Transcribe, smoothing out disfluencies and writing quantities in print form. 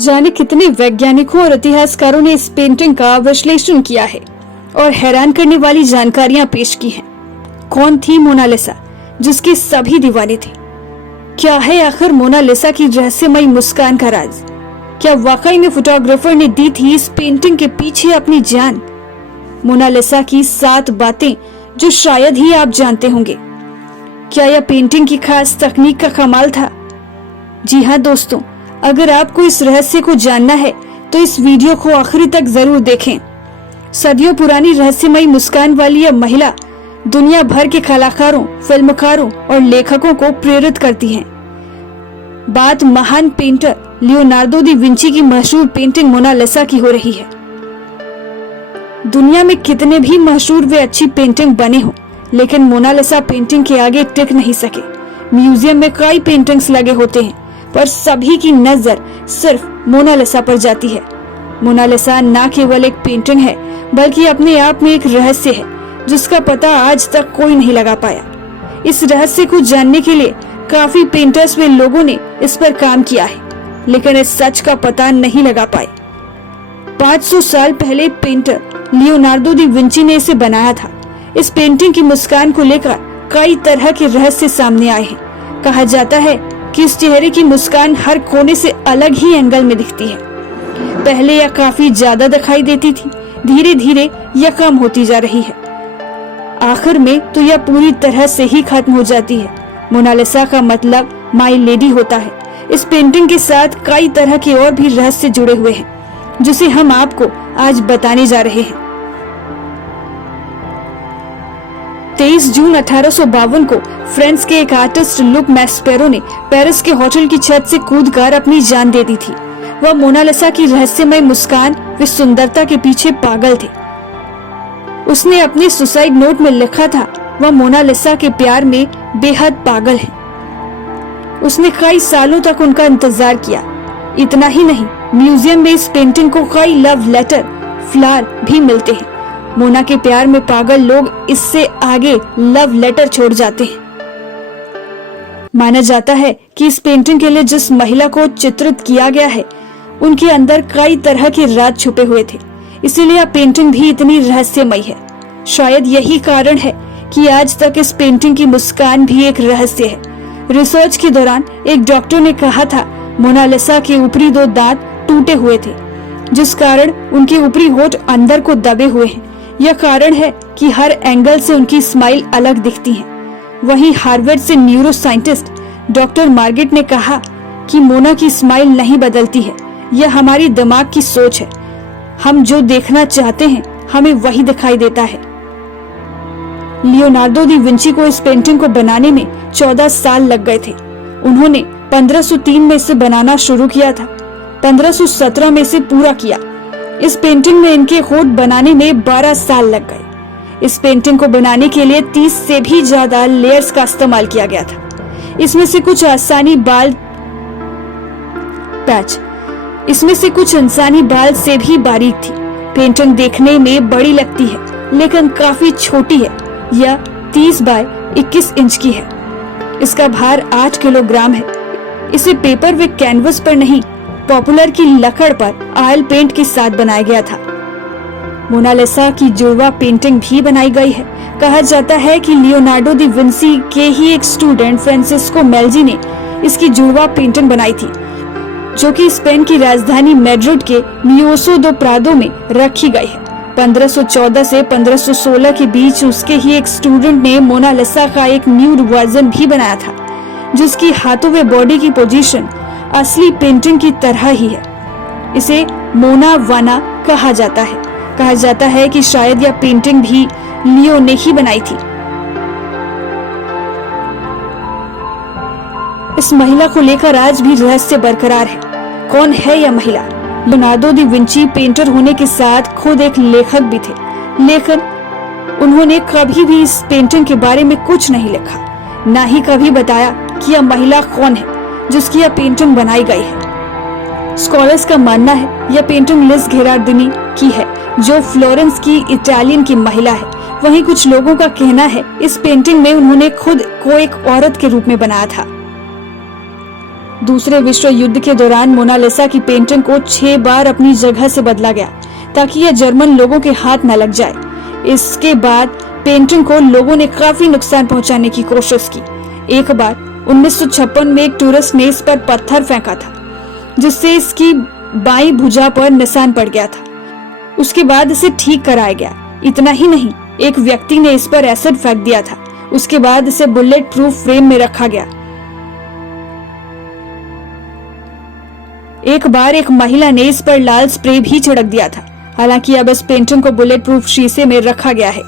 जाने कितने वैज्ञानिकों और इतिहासकारों ने इस पेंटिंग का विश्लेषण किया है और हैरान करने वाली जानकारियां पेश की हैं। कौन थी मोनालिसा, जिसके सभी दीवाने थे? क्या है आखिर मोनालिसा की रहस्यमयी मुस्कान का राज? क्या वाकई में फोटोग्राफर ने दी थी इस पेंटिंग के पीछे अपनी जान? मोनालिसा की 7 बातें जो शायद ही आप जानते होंगे। क्या यह पेंटिंग की खास तकनीक का कमाल था? जी हाँ दोस्तों, अगर आपको इस रहस्य को जानना है तो इस वीडियो को आखिरी तक जरूर देखें। सदियों पुरानी रहस्यमयी मुस्कान वाली यह महिला दुनिया भर के कलाकारों, फिल्मकारों और लेखकों को प्रेरित करती हैं। बात महान पेंटर लियोनार्डो दा विंची की मशहूर पेंटिंग मोनालिसा की हो रही है। दुनिया में कितने भी मशहूर व अच्छी पेंटिंग बने हो, लेकिन मोनालिसा पेंटिंग के आगे टिक नहीं सके। म्यूजियम में कई पेंटिंग्स लगे होते हैं, पर सभी की नजर सिर्फ मोनालिसा पर जाती है। मोनालिसा न केवल एक पेंटिंग है, बल्कि अपने आप में एक रहस्य है जिसका पता आज तक कोई नहीं लगा पाया। इस रहस्य को जानने के लिए काफी पेंटर्स व लोगों ने इस पर काम किया है, लेकिन इस सच का पता नहीं लगा पाए। 500 साल पहले पेंटर लियोनार्डो दा विंची ने इसे बनाया था। इस पेंटिंग की मुस्कान को लेकर कई तरह के रहस्य सामने आए हैं। कहा जाता है कि इस चेहरे की मुस्कान हर कोने से अलग ही एंगल में दिखती है। पहले यह काफी ज्यादा दिखाई देती थी, धीरे धीरे यह कम होती जा रही है। आखिर में तो यह पूरी तरह से ही खत्म हो जाती है। मोनालिसा का मतलब माय लेडी होता है। इस पेंटिंग के साथ कई तरह के और भी रहस्य जुड़े हुए हैं, जिसे हम आपको आज बताने जा रहे हैं। 23 जून 1852 को फ्रांस के एक आर्टिस्ट लुक मैस्पेरो ने पेरिस के होटल की छत से कूदकर अपनी जान दे दी थी। वह मोनालिसा की रहस्यमय मुस्कान व सुंदरता के पीछे पागल थे। उसने अपने सुसाइड नोट में लिखा था, वह मोनालिसा के प्यार में बेहद पागल है। उसने कई सालों तक उनका इंतजार किया। इतना ही नहीं, म्यूजियम में इस पेंटिंग को कई लव लेटर, फ्लावर भी मिलते हैं। मोना के प्यार में पागल लोग इससे आगे लव लेटर छोड़ जाते हैं। माना जाता है कि इस पेंटिंग के लिए जिस महिला को चित्रित किया गया है, उनके अंदर कई तरह के राज छुपे हुए थे, इसीलिए यह पेंटिंग भी इतनी रहस्यमयी है। शायद यही कारण है कि आज तक इस पेंटिंग की मुस्कान भी एक रहस्य है। रिसर्च के दौरान एक डॉक्टर ने कहा था मोनालिसा के ऊपरी 2 दांत टूटे हुए थे, जिस कारण उनके ऊपरी होठ अंदर को दबे हुए हैं। यह कारण है कि हर एंगल से उनकी स्माइल अलग दिखती है। वहीं हार्वर्ड से न्यूरो साइंटिस्ट डॉक्टर मार्गेट ने कहा कि मोना की स्माइल नहीं बदलती है, यह हमारी दिमाग की सोच है। हम जो देखना चाहते हैं हमें वही दिखाई देता है। लियोनार्डो दा विंची को इस पेंटिंग को बनाने में 14 साल लग गए थे। उन्होंने 1503 में इसे बनाना शुरू किया था, 1517 में इसे पूरा किया। इस पेंटिंग में इनके होठ बनाने में 12 साल लग गए। इस पेंटिंग को बनाने के लिए 30 से भी ज्यादा लेयर्स का इस्तेमाल किया गया था। इसमें से कुछ इंसानी बाल से भी बारीक थी। पेंटिंग देखने में बड़ी लगती है, लेकिन काफी छोटी है। यह 30 बाय 21 इंच की है। इसका भार 8 किलोग्राम है। इसे पेपर व कैनवस पर नहीं, पॉपुलर की लकड़ पर ऑयल पेंट के साथ बनाया गया था। मोनालिसा की जुड़वा पेंटिंग भी बनाई गई है। कहा जाता है कि लियोनार्डो दा विंची के ही एक स्टूडेंट फ्रांसिस्को मेल्जी ने इसकी जुड़वा पेंटिंग बनाई थी, जो कि स्पेन की राजधानी मैड्रिड के मियोसो दो प्रादो में रखी गई है। 1514 से 1516 के बीच उसके ही एक स्टूडेंट ने मोनालिसा का एक न्यूड वर्जन भी बनाया था, जिसकी हाथों व बॉडी की पोजीशन असली पेंटिंग की तरह ही है। इसे मोना वाना कहा जाता है। कहा जाता है कि शायद यह पेंटिंग भी लियो ने ही बनाई थी। इस महिला को लेकर आज भी रहस्य बरकरार है। कौन है यह महिला? लियोनार्डो दा विंची पेंटर होने के साथ खुद एक लेखक भी थे, लेकिन उन्होंने कभी भी इस पेंटिंग के बारे में कुछ नहीं लिखा, न ही कभी बताया कि यह महिला कौन है जिसकी यह पेंटिंग बनाई गई है। स्कॉलर्स का मानना है यह पेंटिंग लिज घेरार्डिनी की है, जो फ्लोरेंस की इटालियन की महिला है। वहीं कुछ लोगों का कहना है इस पेंटिंग में उन्होंने खुद को एक औरत के रूप में बनाया था। दूसरे विश्व युद्ध के दौरान मोनालिसा की पेंटिंग को 6 बार अपनी जगह से बदला गया ताकि यह जर्मन लोगों के हाथ न लग जाए। इसके बाद पेंटिंग को लोगों ने काफी नुकसान पहुंचाने की कोशिश की। एक बार 1956 में एक टूरिस्ट ने इस पर पत्थर फेंका था, जिससे इसकी बाईं भुजा पर निशान पड़ गया था। उसके बाद इसे ठीक कराया गया। इतना ही नहीं, एक व्यक्ति ने इस पर एसिड फेंक दिया था। उसके बाद इसे बुलेट प्रूफ फ्रेम में रखा गया। एक बार एक महिला ने इस पर लाल स्प्रे भी छिड़क दिया था। हालांकि अब इस पेंटिंग को बुलेट प्रूफ शीशे में रखा गया है।